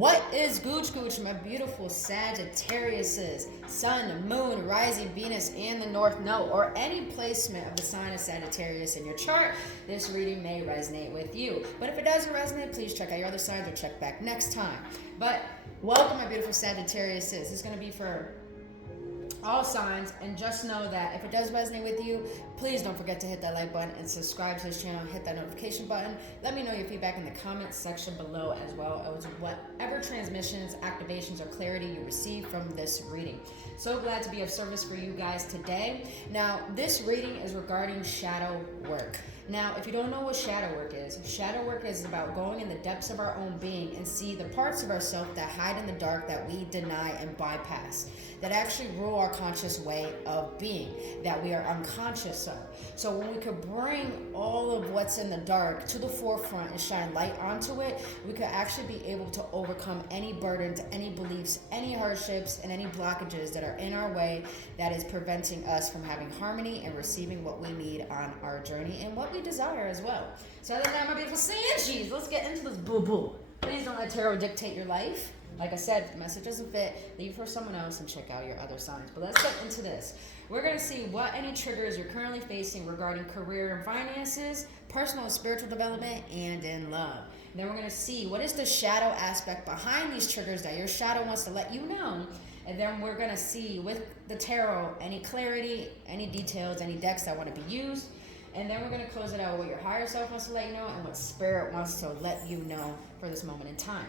What is Gooch Gooch, my beautiful Sagittariuses? Sun, Moon, Rising, Venus, and the North Node, or any placement of the sign of Sagittarius in your chart, this reading may resonate with you. But if it doesn't resonate, please check out your other signs or check back next time. But welcome, my beautiful Sagittariuses. This is going to be for all signs, and just know that if it does resonate with you, please don't forget to hit that like button and subscribe to this channel. Hit that notification button. Let me know your feedback in the comments section below, as well as whatever transmissions, activations, or clarity you receive from this reading. So glad to be of service for you guys today. Now, this reading is regarding shadow work. Now, if you don't know what shadow work is about going in the depths of our own being and see the parts of ourselves that hide in the dark, that we deny and bypass, that actually rule our conscious way of being, that we are unconscious of. So when we could bring all of what's in the dark to the forefront and shine light onto it, we could actually be able to overcome any burdens, any beliefs, any hardships, and any blockages that are in our way that is preventing us from having harmony and receiving what we need on our journey and what we desire as well. So other than that, my beautiful Sanjies, let's get into this boo-boo. Please don't let tarot dictate your life. Like I said, if the message doesn't fit, leave for someone else and check out your other signs. But let's get into this. We're going to see what any triggers you're currently facing regarding career and finances, personal and spiritual development, and in love. And then we're going to see what is the shadow aspect behind these triggers that your shadow wants to let you know. And then we're going to see with the tarot any clarity, any details, any decks that want to be used. And then we're going to close it out with what your higher self wants to let you know and what spirit wants to let you know for this moment in time.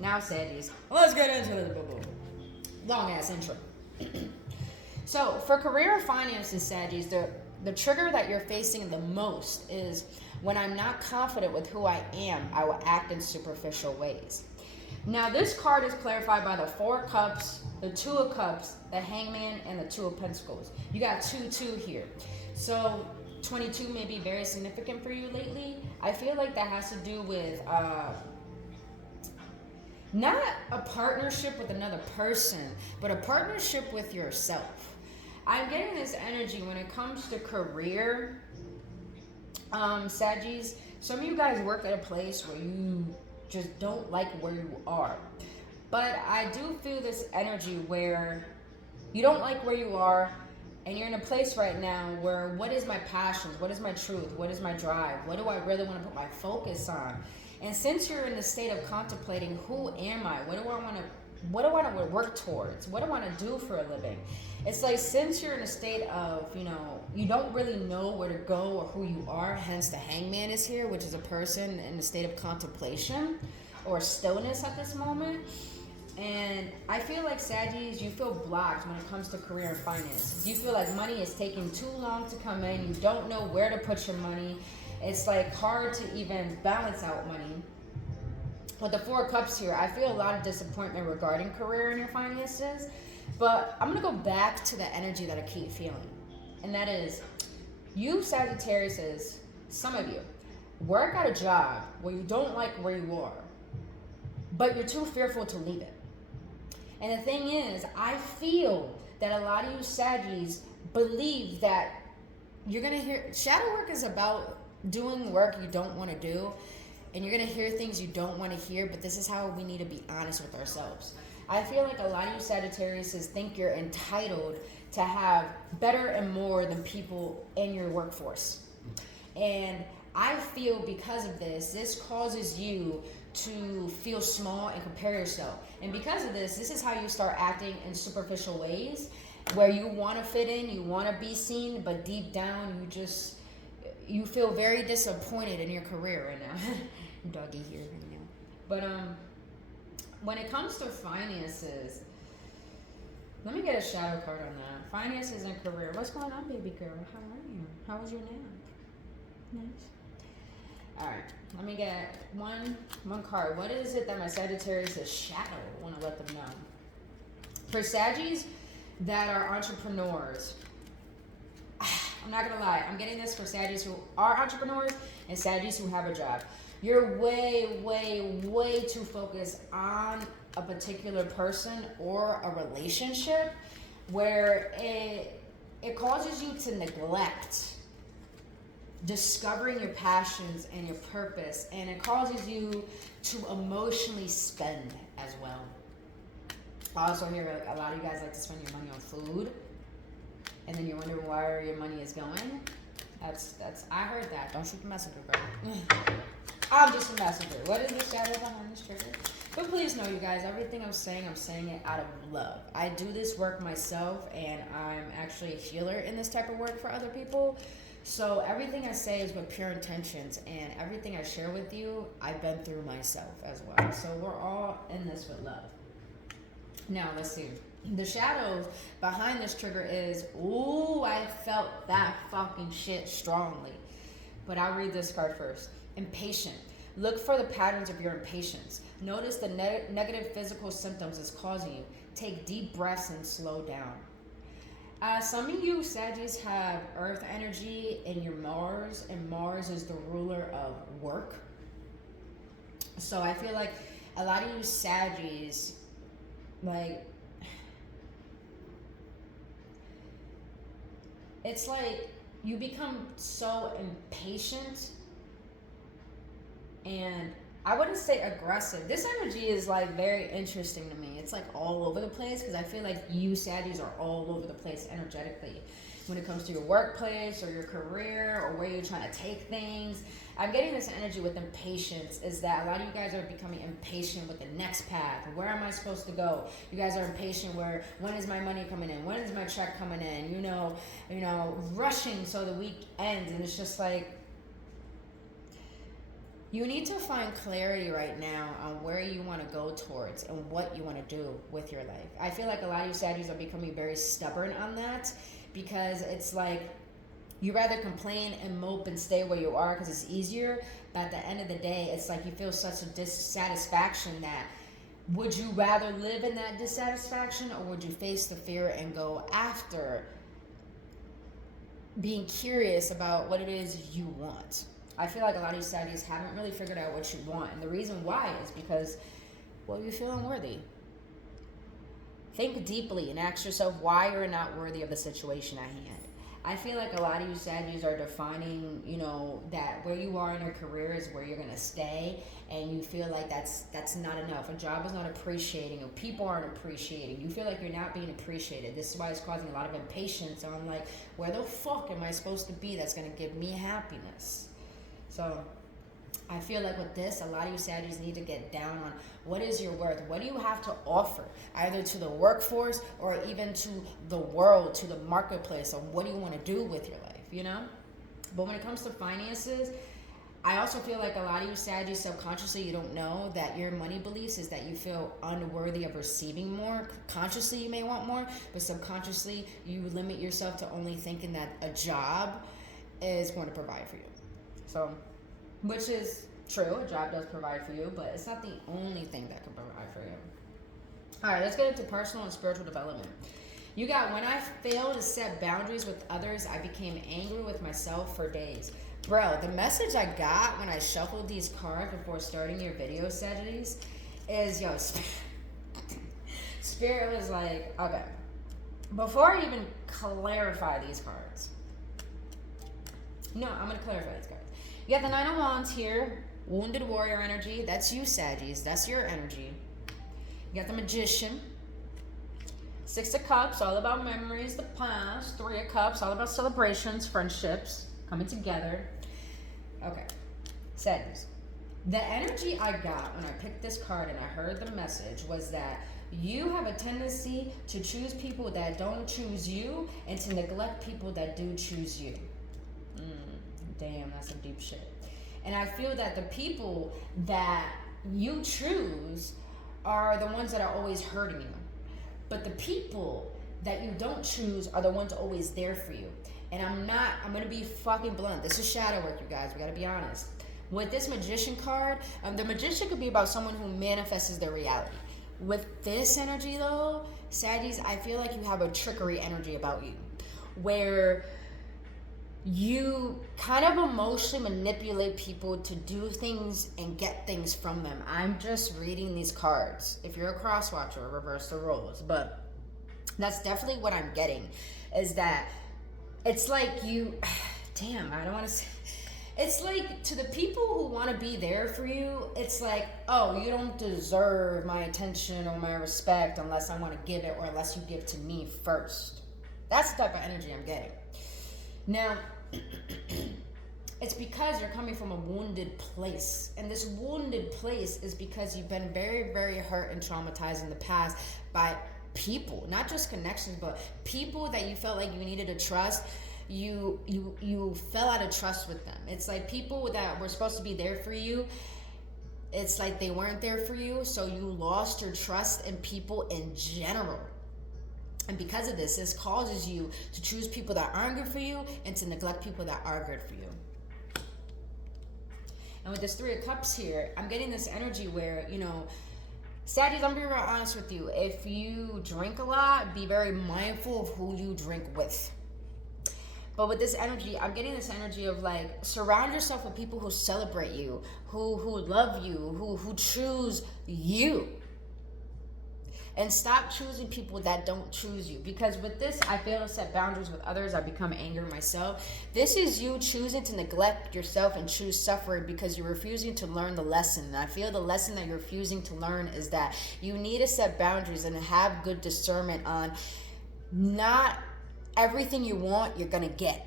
Now, Saggies, let's get into the boo-boo. Long ass intro. So, for career or finances, Saggies, the trigger that you're facing the most is when I'm not confident with who I am, I will act in superficial ways. Now, this card is clarified by the Four of Cups, the Two of Cups, the Hangman, and the Two of Pentacles. You got 2-2 here. So, 22 may be very significant for you lately. I feel like that has to do with not a partnership with another person, but a partnership with yourself. I'm getting this energy when it comes to career, Saggies. Some of you guys work at a place where you just don't like where you are. But I do feel this energy where you don't like where you are, and you're in a place right now where what is my passions? What is my truth? What is my drive? What do I really want to put my focus on? And since you're in the state of contemplating, who am I? What do I want to work towards? What do I want to do for a living? It's like, since you're in a state of, you don't really know where to go or who you are, hence the Hangman is here, which is a person in a state of contemplation or stillness at this moment. And I feel like, Saggies, you feel blocked when it comes to career and finances. You feel like money is taking too long to come in. You don't know where to put your money. It's like hard to even balance out money. With the Four of Cups here, I feel a lot of disappointment regarding career and your finances. But I'm going to go back to the energy that I keep feeling. And that is, you Sagittariuses, some of you, work at a job where you don't like where you are, but you're too fearful to leave it. And the thing is, I feel that a lot of you Saggies believe that you're going to hear, shadow work is about doing work you don't want to do, and you're going to hear things you don't want to hear, but this is how we need to be honest with ourselves. I feel like a lot of you Sagittariuses think you're entitled to have better and more than people in your workforce. And I feel because of this causes you to feel small and compare yourself. And because of this is how you start acting in superficial ways, where you want to fit in, you want to be seen, but deep down you feel very disappointed in your career right now. Doggy here right now. But when it comes to finances, let me get a shadow card on that. Finances and career. What's going on, baby girl? How are you? How was your nap? Nice. All right, let me get one card. What is it that my Sagittarius is shadow? I want to let them know. For Saggies that are entrepreneurs, I'm not gonna lie, I'm getting this for Saggies who are entrepreneurs and Saggies who have a job. You're way, way, way too focused on a particular person or a relationship where it causes you to neglect discovering your passions and your purpose, and it causes you to emotionally spend as well. I also hear like a lot of you guys like to spend your money on food, and then you're wondering where your money is going. That's I heard that. Don't shoot the messenger, bro. I'm just a messenger. What is the shadow behind this trigger? But please know, you guys, everything I'm saying it out of love. I do this work myself, and I'm actually a healer in this type of work for other people. So everything I say is with pure intentions, and everything I share with you, I've been through myself as well. So we're all in this with love. Now, let's see. The shadows behind this trigger is, ooh, I felt that fucking shit strongly. But I'll read this card first. Impatient. Look for the patterns of your impatience. Notice the negative physical symptoms it's causing you. Take deep breaths and slow down. Some of you Saggies have earth energy in your Mars, and Mars is the ruler of work. So I feel like a lot of you Saggies, like, it's like you become so impatient, and I wouldn't say aggressive. This energy is like very interesting to me. It's like all over the place, because I feel like you Saggies are all over the place energetically when it comes to your workplace or your career or where you're trying to take things. I'm getting this energy with impatience, is that a lot of you guys are becoming impatient with the next path. Where am I supposed to go? You guys are impatient where, when is my money coming in? When is my check coming in? You know, rushing so the week ends, and it's just like, you need to find clarity right now on where you want to go towards and what you want to do with your life. I feel like a lot of you Saggies are becoming very stubborn on that, because it's like you rather complain and mope and stay where you are because it's easier, but at the end of the day, it's like you feel such a dissatisfaction that, would you rather live in that dissatisfaction, or would you face the fear and go after being curious about what it is you want? I feel like a lot of you Saggies haven't really figured out what you want, and the reason why is because, well, you feel unworthy. Think deeply and ask yourself why you're not worthy of the situation at hand. I feel like a lot of you Saggies are defining, that where you are in your career is where you're going to stay, and you feel like that's not enough. A job is not appreciating, or people aren't appreciating. You feel like you're not being appreciated. This is why it's causing a lot of impatience. So I'm like, where the fuck am I supposed to be that's going to give me happiness? So I feel like with this, a lot of you Saggies need to get down on what is your worth. What do you have to offer, either to the workforce or even to the world, to the marketplace, on what do you want to do with your life, But when it comes to finances, I also feel like a lot of you Saggies, subconsciously, you don't know that your money beliefs is that you feel unworthy of receiving more. Consciously, you may want more, but subconsciously, you limit yourself to only thinking that a job is going to provide for you. So, which is true, a job does provide for you, but it's not the only thing that can provide for you. All right, let's get into personal and spiritual development. You got, when I failed to set boundaries with others, I became angry with myself for days. Bro, the message I got when I shuffled these cards before starting your video, Sagittarius, is, Spirit was like, okay, before I even clarify these cards, I'm going to clarify these cards. You got the Nine of Wands here, Wounded Warrior energy. That's you, Saggies. That's your energy. You got the Magician. Six of Cups, all about memories, the past. Three of Cups, all about celebrations, friendships, coming together. Okay, Saggies. The energy I got when I picked this card and I heard the message was that you have a tendency to choose people that don't choose you, and to neglect people that do choose you. Damn, that's some deep shit. And I feel that the people that you choose are the ones that are always hurting you. But the people that you don't choose are the ones always there for you. And I'm going to be fucking blunt. This is shadow work, you guys. We got to be honest. With this Magician card, the Magician could be about someone who manifests their reality. With this energy, though, Saggies, I feel like you have a trickery energy about you, where you kind of emotionally manipulate people to do things and get things from them. I'm just reading these cards. If you're a cross watcher, reverse the roles. But that's definitely what I'm getting, is that it's like you, damn, I don't want to say, It's like, to the people who want to be there for you, it's like, oh, you don't deserve my attention or my respect unless I want to give it, or unless you give to me first. That's the type of energy I'm getting. Now, it's because you're coming from a wounded place. And this wounded place is because you've been very, very hurt and traumatized in the past by people, not just connections, but people that you felt like you needed to trust. You fell out of trust with them. It's like people that were supposed to be there for you, it's like they weren't there for you, so you lost your trust in people in general. And because of this causes you to choose people that aren't good for you and to neglect people that are good for you. And with this Three of Cups here, I'm getting this energy where, you know, Saggies, I'm being real honest with you. If you drink a lot, be very mindful of who you drink with. But with this energy, I'm getting this energy of like, surround yourself with people who celebrate you, who love you, who choose you. And stop choosing people that don't choose you. Because with this, I fail to set boundaries with others. I become angry myself. This is you choosing to neglect yourself and choose suffering because you're refusing to learn the lesson. And I feel the lesson that you're refusing to learn is that you need to set boundaries and have good discernment on not everything you want, you're going to get.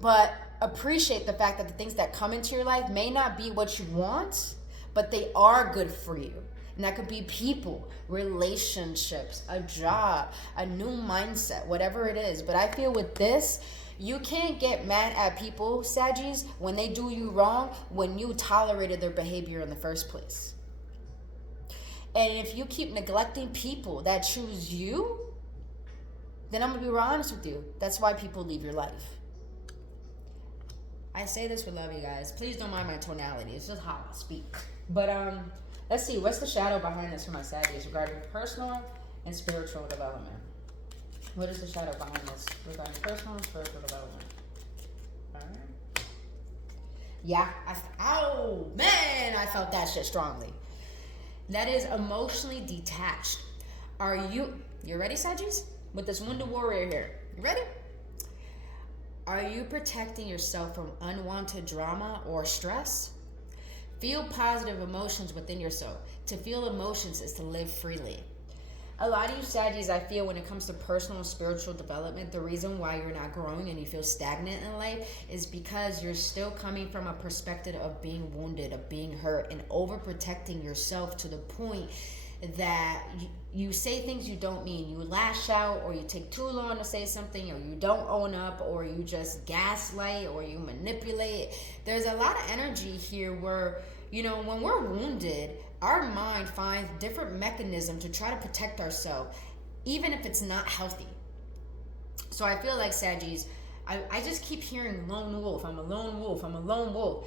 But appreciate the fact that the things that come into your life may not be what you want, but they are good for you. And that could be people, relationships, a job, a new mindset, whatever it is. But I feel with this, you can't get mad at people, Saggies, when they do you wrong, when you tolerated their behavior in the first place. And if you keep neglecting people that choose you, then I'm going to be real honest with you. That's why people leave your life. I say this with love, you guys. Please don't mind my tonality. It's just how I speak. But let's see. What's the shadow behind this for my Saggies regarding personal and spiritual development? What is the shadow behind this regarding personal and spiritual development? All right. Yeah. Oh, man. I felt that shit strongly. That is emotionally detached. Are you ready, Saggies? With this Wounded Warrior here. You ready? Are you protecting yourself from unwanted drama or stress? Feel positive emotions within yourself. To feel emotions is to live freely. A lot of you Saggies, I feel when it comes to personal and spiritual development, the reason why you're not growing and you feel stagnant in life is because you're still coming from a perspective of being wounded, of being hurt, and overprotecting yourself to the point that you say things you don't mean. You lash out, or you take too long to say something, or you don't own up, or you just gaslight, or you manipulate. There's a lot of energy here where, you know, when we're wounded, our mind finds different mechanisms to try to protect ourselves, even if it's not healthy. So I feel like, Saggies, I just keep hearing lone wolf. I'm a lone wolf. I'm a lone wolf.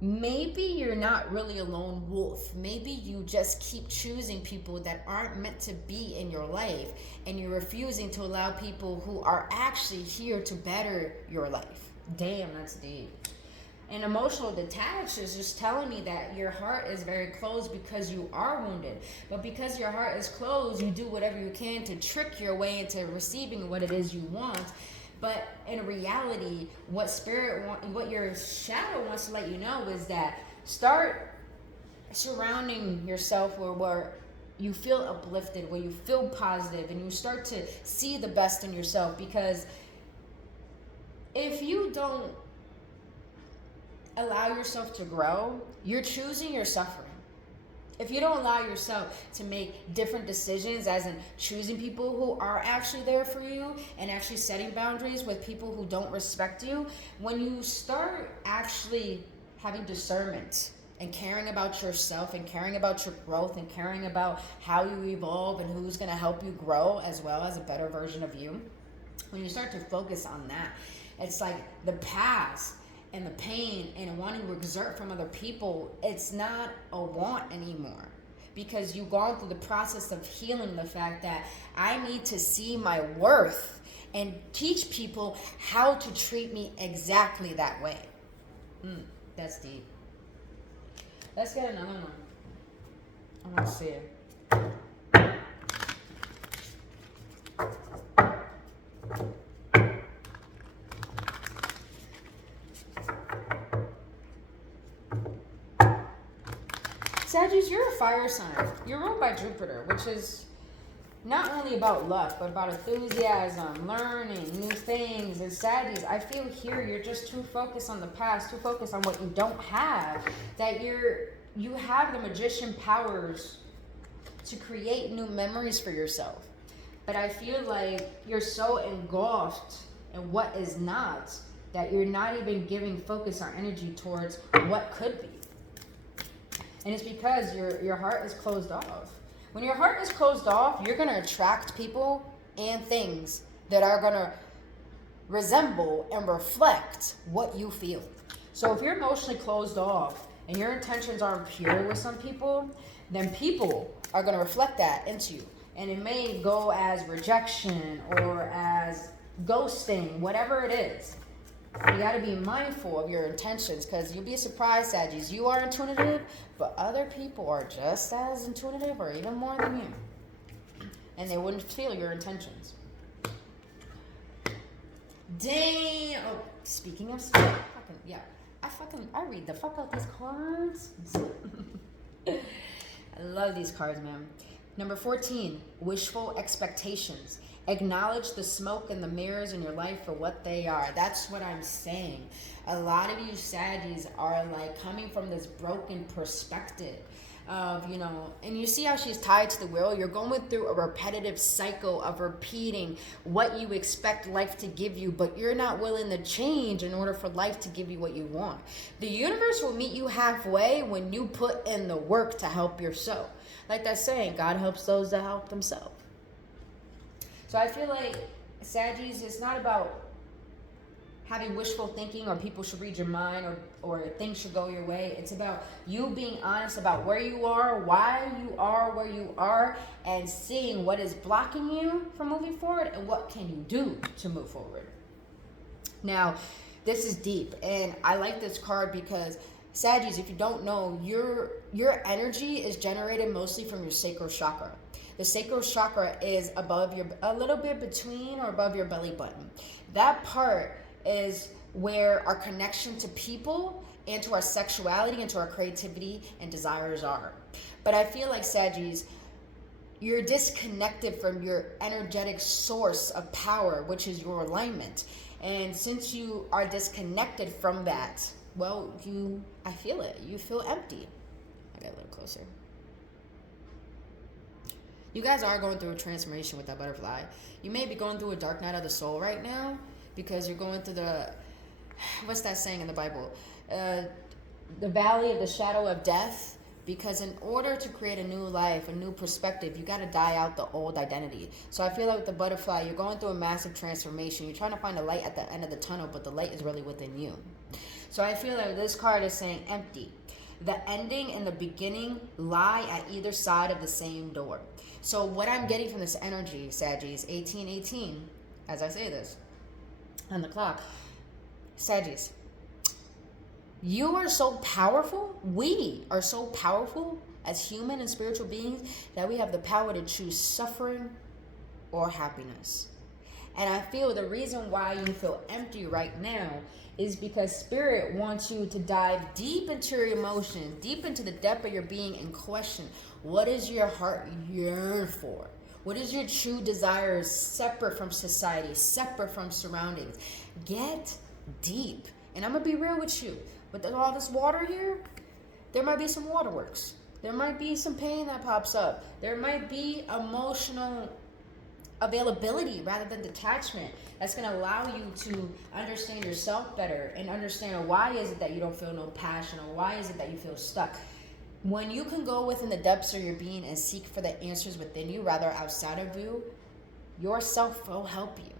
Maybe you're not really a lone wolf. Maybe you just keep choosing people that aren't meant to be in your life, and you're refusing to allow people who are actually here to better your life. Damn, that's deep. And emotional detached is just telling me that your heart is very closed because you are wounded. But because your heart is closed, you do whatever you can to trick your way into receiving what it is you want. But in reality, what your shadow wants to let you know is that start surrounding yourself where you feel uplifted, where you feel positive, and you start to see the best in yourself. Because if you don't allow yourself to grow, you're choosing your suffering. If you don't allow yourself to make different decisions, as in choosing people who are actually there for you and actually setting boundaries with people who don't respect you, when you start actually having discernment and caring about yourself and caring about your growth and caring about how you evolve and who's going to help you grow as well as a better version of you, when you start to focus on that, it's like the past and the pain and wanting to exert from other people, it's not a want anymore, because you've gone through the process of healing the fact that I need to see my worth and teach people how to treat me exactly that way. That's deep. Let's get another one. I want to see it. Sagittarius, you're a fire sign. You're ruled by Jupiter, which is not only about luck, but about enthusiasm, learning new things. And Sagittarius, I feel here you're just too focused on the past, too focused on what you don't have, that you have the magician powers to create new memories for yourself. But I feel like you're so engulfed in what is not that you're not even giving focus or energy towards what could be. And it's because your heart is closed off. When your heart is closed off, you're going to attract people and things that are going to resemble and reflect what you feel. So if you're emotionally closed off and your intentions aren't pure with some people, then people are going to reflect that into you. And it may go as rejection or as ghosting, whatever it is. You got to be mindful of your intentions, because you'll be surprised, Sagittarius. You are intuitive, but other people are just as intuitive or even more than you. And they wouldn't feel your intentions. Dang. Oh, speaking of spirit, I read the fuck out these cards. I love these cards, man. Number 14, wishful expectations. Acknowledge the smoke and the mirrors in your life for what they are. That's what I'm saying. A lot of you Sagittarius are like coming from this broken perspective of, and you see how she's tied to the wheel. You're going through a repetitive cycle of repeating what you expect life to give you, but you're not willing to change in order for life to give you what you want. The universe will meet you halfway when you put in the work to help yourself. Like that saying, God helps those that help themselves. So I feel like, Sagittarius, it's not about having wishful thinking or people should read your mind or things should go your way. It's about you being honest about where you are, why you are where you are, and seeing what is blocking you from moving forward and what can you do to move forward. Now, this is deep, and I like this card because, Sagittarius, if you don't know, your energy is generated mostly from your sacral chakra. The sacral chakra is a little bit between or above your belly button. That part is where our connection to people and to our sexuality and to our creativity and desires are. But I feel like, Sagittarius, you're disconnected from your energetic source of power, which is your alignment. And since you are disconnected from that, well, I feel it. You feel empty. I got a little closer. You guys are going through a transformation with that butterfly. You may be going through a dark night of the soul right now because you're going through what's that saying in the Bible? The valley of the shadow of death. Because in order to create a new life, a new perspective, you got to die out the old identity. So I feel like with the butterfly, you're going through a massive transformation. You're trying to find a light at the end of the tunnel, but the light is really within you. So I feel like this card is saying empty. The ending and the beginning lie at either side of the same door. So what I'm getting from this energy, Sagittarius, 1818, as I say this on the clock, Sagittarius, you are so powerful. We are so powerful as human and spiritual beings that we have the power to choose suffering or happiness. And I feel the reason why you feel empty right now is because Spirit wants you to dive deep into your emotion, deep into the depth of your being, and question, what does your heart yearn for? What is your true desires separate from society, separate from surroundings? Get deep. And I'm going to be real with you. With all this water here, there might be some waterworks. There might be some pain that pops up. There might be emotional availability rather than detachment that's going to allow you to understand yourself better and understand why is it that you don't feel no passion, or why is it that you feel stuck. When you can go within the depths of your being and seek for the answers within you rather outside of you, yourself will help you.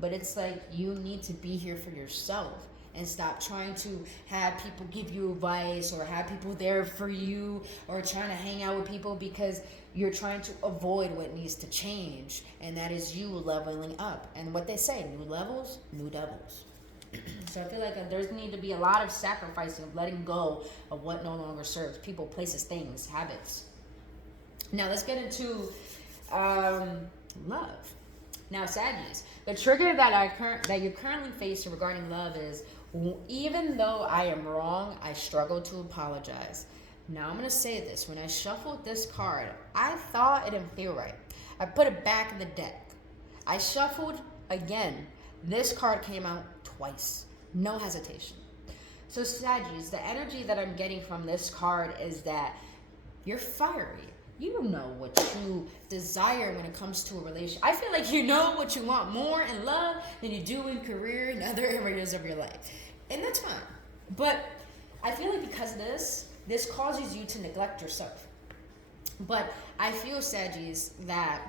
But it's like you need to be here for yourself and stop trying to have people give you advice or have people there for you or trying to hang out with people because you're trying to avoid what needs to change, and that is you leveling up. And what they say, new levels, new devils. So I feel like there's need to be a lot of sacrificing, of letting go of what no longer serves. People, places, things, habits. Now let's get into love. Now, Sagittarius, the trigger that you're currently facing regarding love is, even though I am wrong, I struggle to apologize. Now I'm going to say this. When I shuffled this card, I thought it didn't feel right. I put it back in the deck. I shuffled again. This card came out twice. No hesitation. So Sagittarius, the energy that I'm getting from this card is that you're fiery. You know what you desire when it comes to a relationship. I feel like you know what you want more in love than you do in career and other areas of your life. And that's fine. But I feel like because of this causes you to neglect yourself. But I feel, Sagittarius, that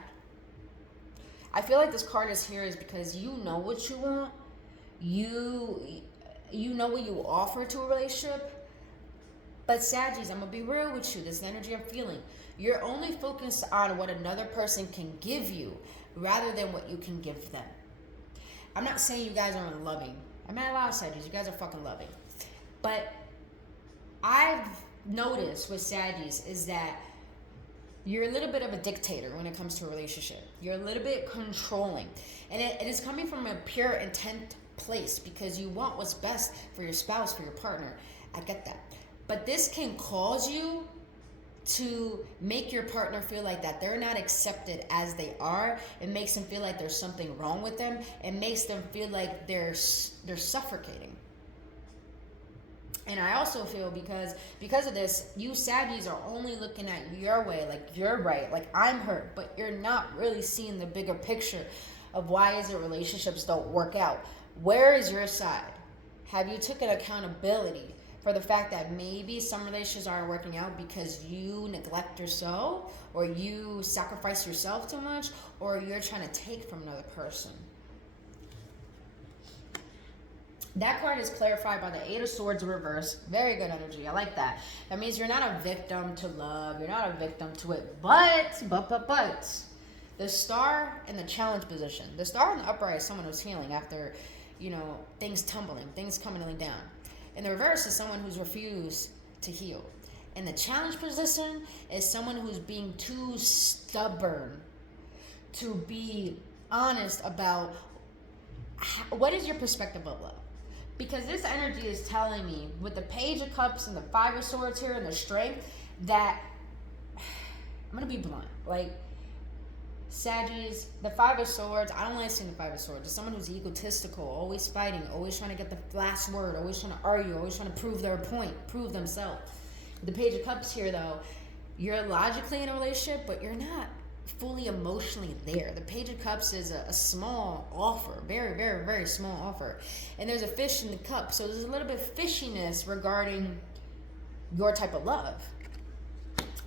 I feel like this card is here is because you know what you want. You know what you offer to a relationship. But Sagittarius, I'm going to be real with you. This energy I'm feeling. You're only focused on what another person can give you rather than what you can give them. I'm not saying you guys aren't loving. I mean, a lot of Sagittarius, you guys are fucking loving. But I've noticed with Sagittarius is that you're a little bit of a dictator when it comes to a relationship. You're a little bit controlling. And it is coming from a pure intent place because you want what's best for your spouse, for your partner. I get that. But this can cause you to make your partner feel like that they're not accepted as they are. It makes them feel like there's something wrong with them. It makes them feel like they're suffocating. And I also feel because of this, you Saggies are only looking at your way, like you're right, like I'm hurt, but you're not really seeing the bigger picture of why is it relationships don't work out. Where is your side? Have you taken accountability for the fact that maybe some relationships aren't working out because you neglect yourself, or you sacrifice yourself too much, or you're trying to take from another person? That card is clarified by the Eight of Swords reverse. Very good energy. I like that. That means you're not a victim to love. You're not a victim to it. But. The Star in the challenge position. The Star in the upright is someone who's healing after, things tumbling, things coming down. And the reverse is someone who's refused to heal. And the challenge position is someone who's being too stubborn to be honest about what is your perspective of love. Because this energy is telling me, with the Page of Cups and the Five of Swords here and the Strength, that I'm going to be blunt. Like, Saggies, the Five of Swords, I don't like seeing the Five of Swords. It's someone who's egotistical, always fighting, always trying to get the last word, always trying to argue, always trying to prove their point, prove themselves. The Page of Cups here, though, you're logically in a relationship, but you're not fully emotionally there. The Page of Cups is a small offer, very, very, very small offer. And there's a fish in the cup, so there's a little bit of fishiness regarding your type of love.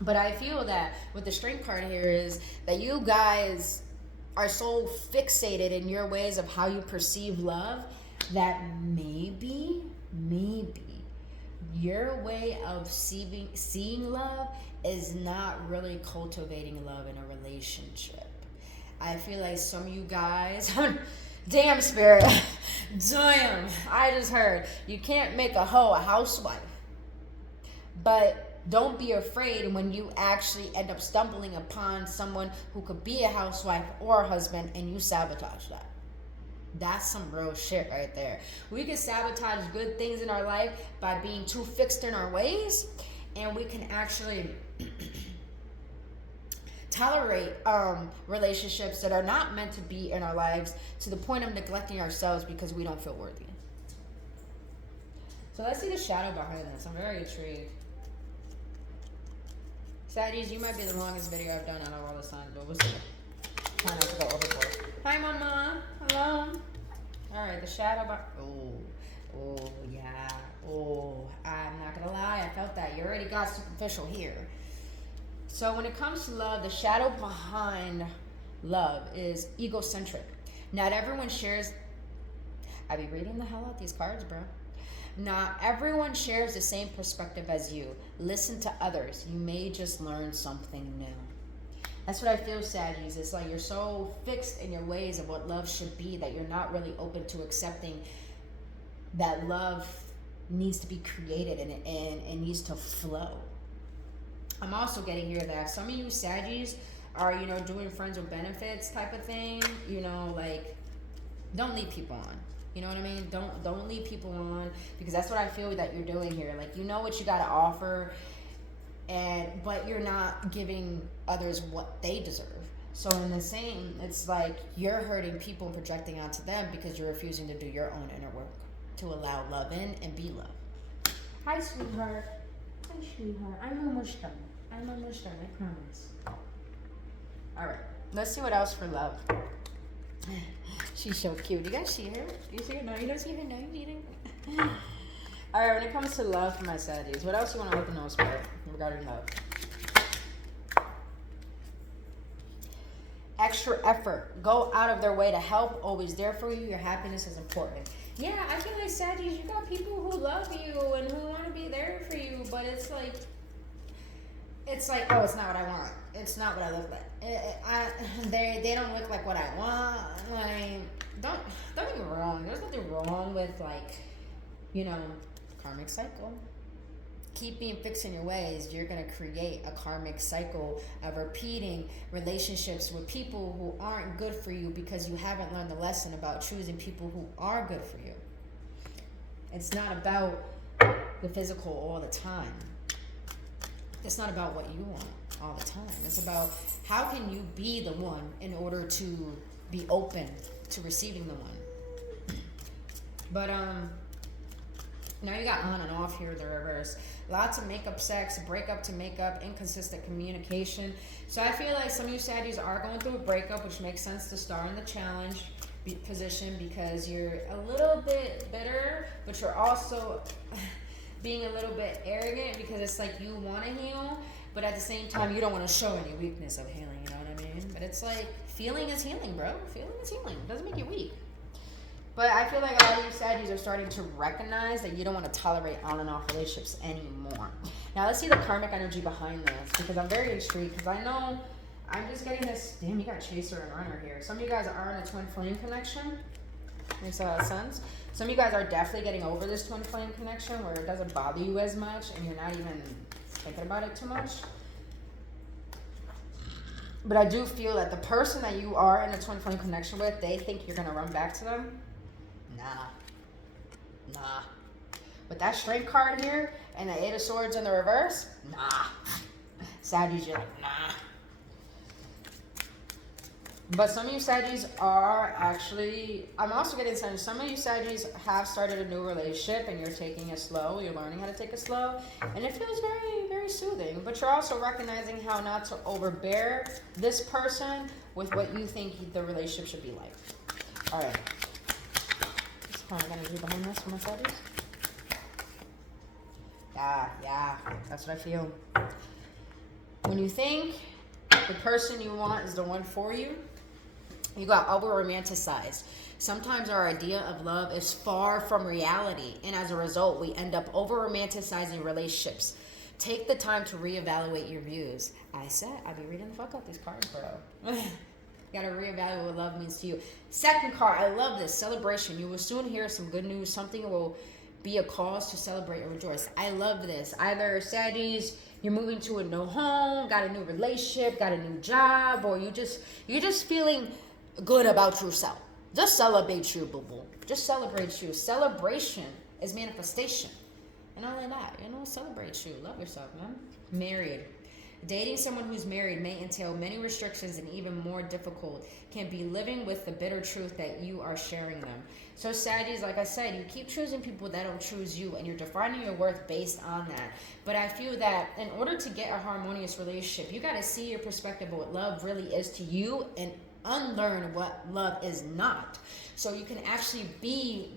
But I feel that with the Strength card here is that you guys are so fixated in your ways of how you perceive love that maybe your way of seeing love is not really cultivating love in a relationship. I feel like some of you guys, damn Spirit, damn, I just heard, you can't make a hoe a housewife. But don't be afraid when you actually end up stumbling upon someone who could be a housewife or a husband and you sabotage that. That's some real shit right there. We can sabotage good things in our life by being too fixed in our ways, and we can actually tolerate relationships that are not meant to be in our lives to the point of neglecting ourselves because we don't feel worthy. So let's see the shadow behind this. I'm very intrigued. Saddies, you might be the longest video I've done out of all the signs, but we'll see. Try not to go overboard. Hi, Mama. Hello. All right, the shadow Oh, yeah. Oh, I'm not going to lie. I felt that. You already got superficial here. So when it comes to love, the shadow behind love is egocentric. Not everyone shares... I be reading the hell out these cards, bro. Not everyone shares the same perspective as you. Listen to others. You may just learn something new. That's what I feel, Saggies. It's like you're so fixed in your ways of what love should be that you're not really open to accepting that love needs to be created and needs to flow. I'm also getting here that some of you Saggies are, doing friends with benefits type of thing. Like, don't lead people on. You know what I mean? Don't lead people on, because that's what I feel that you're doing here. Like, you know what you got to offer. but you're not giving others what they deserve. So in the same, it's like you're hurting people and projecting onto them because you're refusing to do your own inner work to allow love in and be love. Hi, sweetheart. Hi, sweetheart. I'm almost done. I promise. All right, let's see what else for love. She's so cute. You guys see her? Do you see her? No, you don't see her. No, you eating. All right, when it comes to love for my Sagittarius, what else you want to let them know, Spirit, regarding love? Extra effort. Go out of their way to help. Always there for you. Your happiness is important. Yeah, I feel like Sagittarius, you got people who love you and who want to be there for you, but it's like, oh, it's not what I want. It's not what I look like. They don't look like what I want. Like, don't get me wrong. There's nothing wrong with, like, you know, karmic cycle. Keep being fixed in your ways. You're going to create a karmic cycle of repeating relationships with people who aren't good for you because you haven't learned the lesson about choosing people who are good for you. It's not about the physical all the time. It's not about what you want all the time. It's about how can you be the one in order to be open to receiving the one. But now you got on and off here, the reverse. Lots of makeup sex, breakup to makeup, inconsistent communication. So I feel like some of you Sagittarius are going through a breakup, which makes sense to star in the challenge position because you're a little bit bitter, but you're also being a little bit arrogant because it's like you want to heal, but at the same time you don't want to show any weakness of healing, you know what I mean? But it's like feeling is healing, bro. Feeling is healing. It doesn't make you weak. But I feel like a lot of you Sagittarius are starting to recognize that you don't want to tolerate on and off relationships anymore. Now let's see the karmic energy behind this because I'm very intrigued because I know I'm just getting this. Damn, you got Chaser and Runner here. Some of you guys are in a twin flame connection. Makes a lot of sense. Some of you guys are definitely getting over this twin flame connection where it doesn't bother you as much and you're not even thinking about it too much. But I do feel that the person that you are in a twin flame connection with, they think you're going to run back to them. Nah. With that strength card here and the 8 of Swords in the reverse, nah. Sagittarius, you're like, nah. But some of you Sagittarius are actually, I'm also getting some of you Sagittarius have started a new relationship and you're taking it slow. You're learning how to take it slow. And it feels very, very soothing. But you're also recognizing how not to overbear this person with what you think the relationship should be like. All right. What's the energy behind this for my Sagittarius? Yeah. That's what I feel. When you think the person you want is the one for you, you got over-romanticized. Sometimes our idea of love is far from reality, and as a result, we end up over-romanticizing relationships. Take the time to reevaluate your views. I said I'd be reading the fuck out these cards, bro. You gotta reevaluate what love means to you. Second card, I love this. Celebration. You will soon hear some good news. Something will be a cause to celebrate or rejoice. I love this. Either Sagittarius, you're moving to a new home, got a new relationship, got a new job, or you're just feeling good about yourself. Just celebrate you, boo-boo. Just celebrate you. Celebration is manifestation. And not only that, celebrate you. Love yourself, man. Married. Dating someone who's married may entail many restrictions and even more difficult can be living with the bitter truth that you are sharing them. So Sagittarius, like I said, you keep choosing people that don't choose you and you're defining your worth based on that. But I feel that in order to get a harmonious relationship, you got to see your perspective of what love really is to you and unlearn what love is not. So you can actually be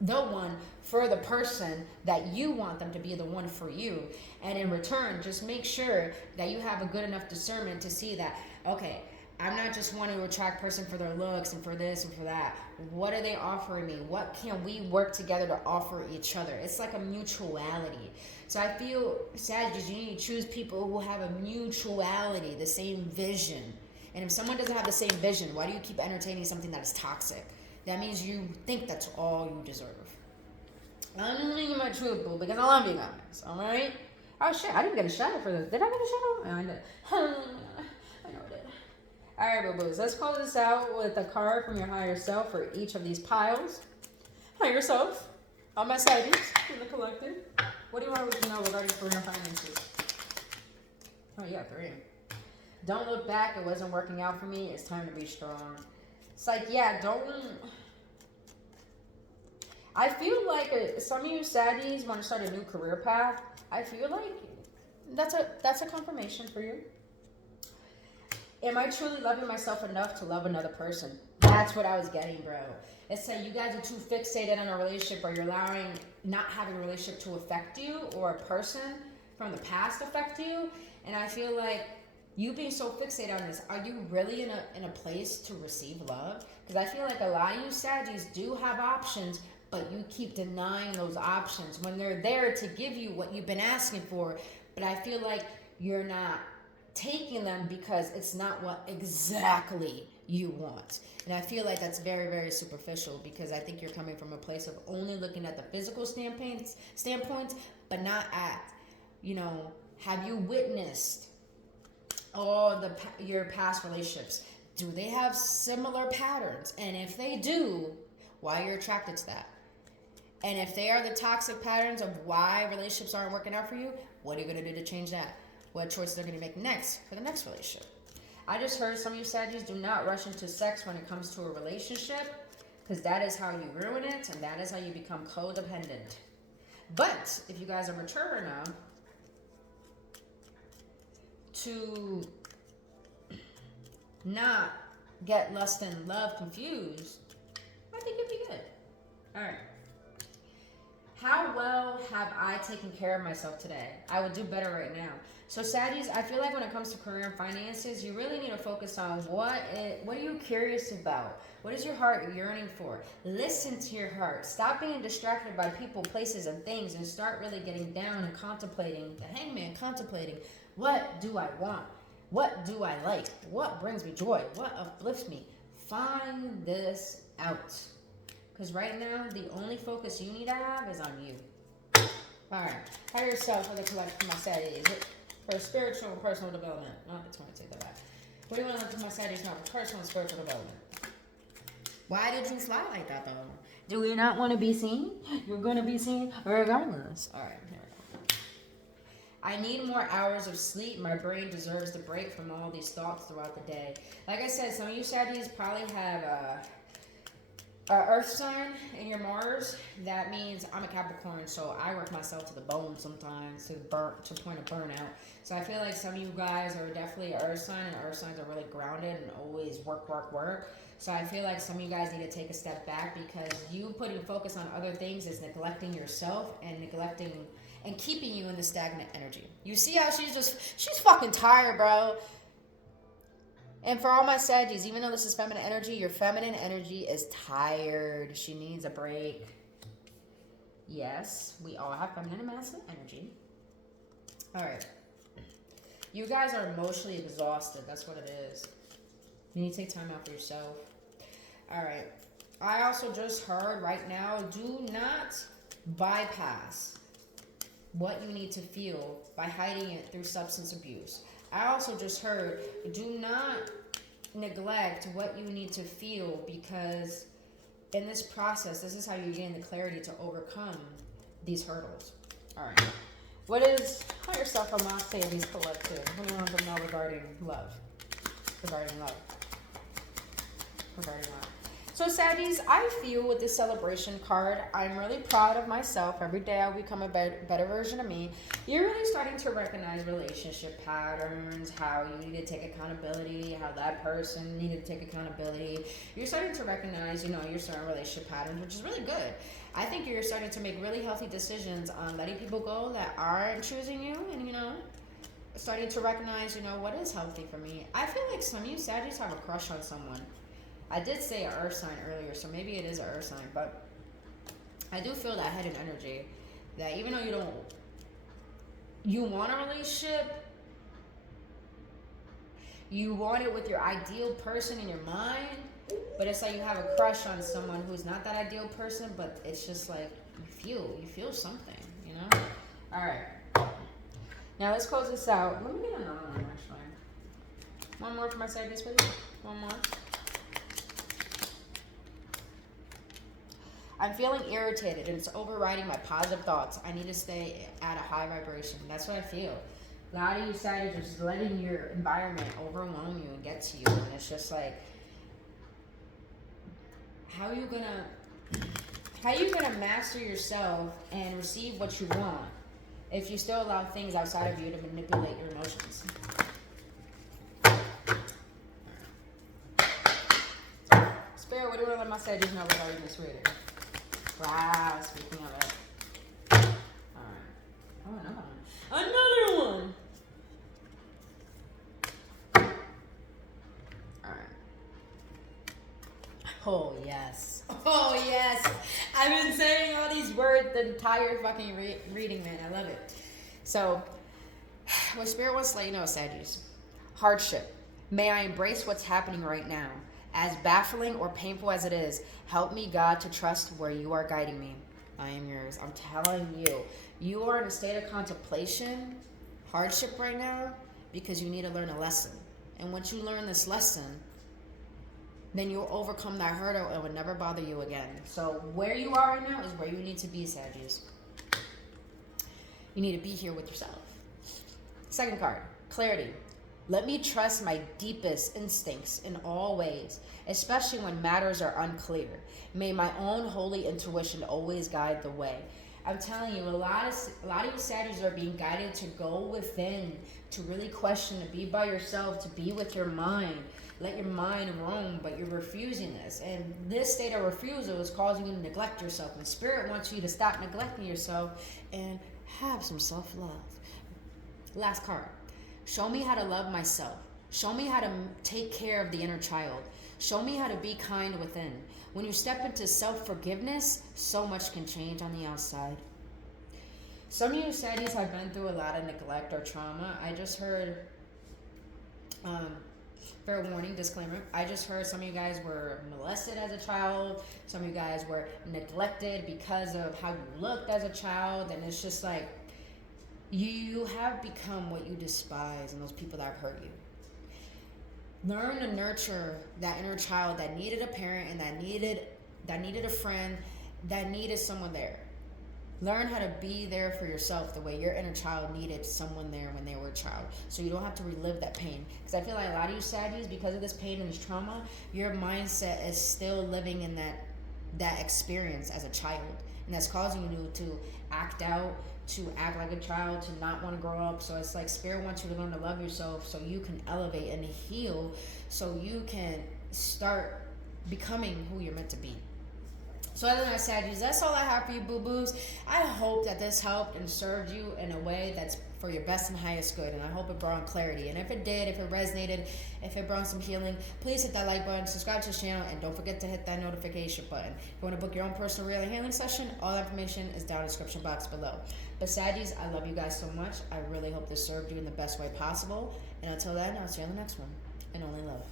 the one for the person that you want them to be the one for you. And in return, just make sure that you have a good enough discernment to see that, okay, I'm not just wanting to attract person for their looks and for this and for that. What are they offering me? What can we work together to offer each other? It's like a mutuality. So I feel, Sagittarius, you need to choose people who have a mutuality, the same vision. And if someone doesn't have the same vision, why do you keep entertaining something that is toxic? That means you think that's all you deserve. I'm just thinking my truth, boo, because I love you guys, all right? Oh, shit, I didn't get a shadow for this. Did I get a shadow? No, I did. I know I did. All right, boo-boos, let's close this out with a card from your higher self for each of these piles. Higher self, on my Sagittarius in the collective. What do you want to know regarding for your finances? Oh, yeah, 3. Don't look back. It wasn't working out for me. It's time to be strong. It's like, yeah, don't... I feel like some of you Saggies want to start a new career path. I feel like that's a confirmation for you. Am I truly loving myself enough to love another person? That's what I was getting, bro. It's like you guys are too fixated on a relationship, or you're allowing not having a relationship to affect you, or a person from the past affect you. And I feel like you being so fixated on this, are you really in a place to receive love? Because I feel like a lot of you Saggies do have options, but you keep denying those options when they're there to give you what you've been asking for. But I feel like you're not taking them because it's not what exactly you want. And I feel like that's very, very superficial, because I think you're coming from a place of only looking at the physical standpoint, but not at, have you witnessed all your past relationships? Do they have similar patterns? And if they do, why you're attracted to that? And if they are the toxic patterns of why relationships aren't working out for you, what are you going to do to change that? What choices are going to make next for the next relationship? I just heard some of you Saggies, do not rush into sex when it comes to a relationship, because that is how you ruin it, and that is how you become codependent. But if you guys are mature enough to not get lust and love confused, I think you'd be good. All right. How well have I taken care of myself today? I would do better right now. So Saggies, I feel like when it comes to career and finances, you really need to focus on what are you curious about? What is your heart yearning for? Listen to your heart. Stop being distracted by people, places, and things, and start really getting down and contemplating, the hangman contemplating, what do I want? What do I like? What brings me joy? What uplifts me? Find this out. Because right now, the only focus you need to have is on you. Alright. Hire yourself for the collection for my Saturday. Is it for spiritual and personal development? Oh, that's when I take that back. What do you want to look for my Saturdays now? For personal and spiritual development. Why did you fly like that, though? Do we not want to be seen? You're going to be seen regardless. Alright, here we go. I need more hours of sleep. My brain deserves the break from all these thoughts throughout the day. Like I said, some of you Saggies probably have Earth sign in your Mars. That means I'm a Capricorn, so I work myself to the bone sometimes, to the point of burnout. So I feel like some of you guys are definitely Earth sign, and Earth signs are really grounded and always work. So I feel like some of you guys need to take a step back, because you putting focus on other things is neglecting yourself and neglecting and keeping you in the stagnant energy. You see how she's fucking tired, bro. And for all my Saggies, even though this is feminine energy, your feminine energy is tired. She needs a break. Yes, we all have feminine and masculine energy. All right. You guys are emotionally exhausted. That's what it is. You need to take time out for yourself. All right. I also just heard right now, do not bypass what you need to feel by hiding it through substance abuse. I also just heard, do not neglect what you need to feel, because in this process, this is how you gain the clarity to overcome these hurdles. All right. Call yourself a Mercedes collective. What do you want to know regarding love? Regarding love. So Saggies, I feel with this celebration card, I'm really proud of myself. Every day I become a better version of me. You're really starting to recognize relationship patterns, how you need to take accountability, how that person needed to take accountability. You're starting to recognize, your certain relationship patterns, which is really good. I think you're starting to make really healthy decisions on letting people go that aren't choosing you, and, starting to recognize, what is healthy for me. I feel like some of you Saggies have a crush on someone. I did say an earth sign earlier, so maybe it is an earth sign, but I do feel that hidden energy that even though you want a relationship, you want it with your ideal person in your mind, but it's like you have a crush on someone who's not that ideal person, but it's just like you feel something, All right. Now let's close this out. Let me get another one, actually. One more for my Saggies, please. One more. I'm feeling irritated and it's overriding my positive thoughts. I need to stay at a high vibration. That's what I feel. A lot of you Sagittarius are just letting your environment overwhelm you and get to you. And it's just like, how are you gonna master yourself and receive what you want if you still allow things outside of you to manipulate your emotions? Spirit, what do you want to let my Sagittarius know regarding this reading? Wow, speaking of it. Alright. Oh, another one. Another one! Alright. Oh, yes. Oh, yes. I've been saying all these words the entire fucking reading, man. I love it. So, what Spirit wants to let you know, Sagittarius. Hardship. May I embrace what's happening right now. As baffling or painful as it is, help me, God, to trust where you are guiding me. I am yours. I'm telling you. You are in a state of contemplation, hardship right now, because you need to learn a lesson. And once you learn this lesson, then you'll overcome that hurdle and it will never bother you again. So where you are right now is where you need to be, Sagittarius. You need to be here with yourself. Second card, clarity. Let me trust my deepest instincts in all ways, especially when matters are unclear. May my own holy intuition always guide the way. I'm telling you, a lot of you Sagittarius are being guided to go within, to really question, to be by yourself, to be with your mind. Let your mind roam, but you're refusing this. And this state of refusal is causing you to neglect yourself. And Spirit wants you to stop neglecting yourself and have some self-love. Last card. Show me how to love myself. Show me how to take care of the inner child. Show me how to be kind within. When you step into self-forgiveness, so much can change on the outside. Some of you Sagittarius have been through a lot of neglect or trauma. I just heard, fair warning, disclaimer, I just heard some of you guys were molested as a child. Some of you guys were neglected because of how you looked as a child. And it's just like, you have become what you despise and those people that have hurt you. Learn to nurture that inner child that needed a parent and that needed a friend, that needed someone there. Learn how to be there for yourself the way your inner child needed someone there when they were a child, so you don't have to relive that pain. Because I feel like a lot of you Sagittarius, because of this pain and this trauma, your mindset is still living in that experience as a child, and that's causing you to act out, to act like a child, to not want to grow up. So it's like Spirit wants you to learn to love yourself so you can elevate and heal, so you can start becoming who you're meant to be. So other than that, Sagittarius, that's all I have for you, boo-boos. I hope that this helped and served you in a way that's for your best and highest good, and I hope it brought clarity. And if it did, if it resonated, if it brought some healing, please hit that like button, subscribe to the channel, and don't forget to hit that notification button. If you want to book your own personal real healing session, all information is down in the description box below. But Sagittarius, I love you guys so much. I really hope this served you in the best way possible. And until then, I'll see you on the next one. And only love.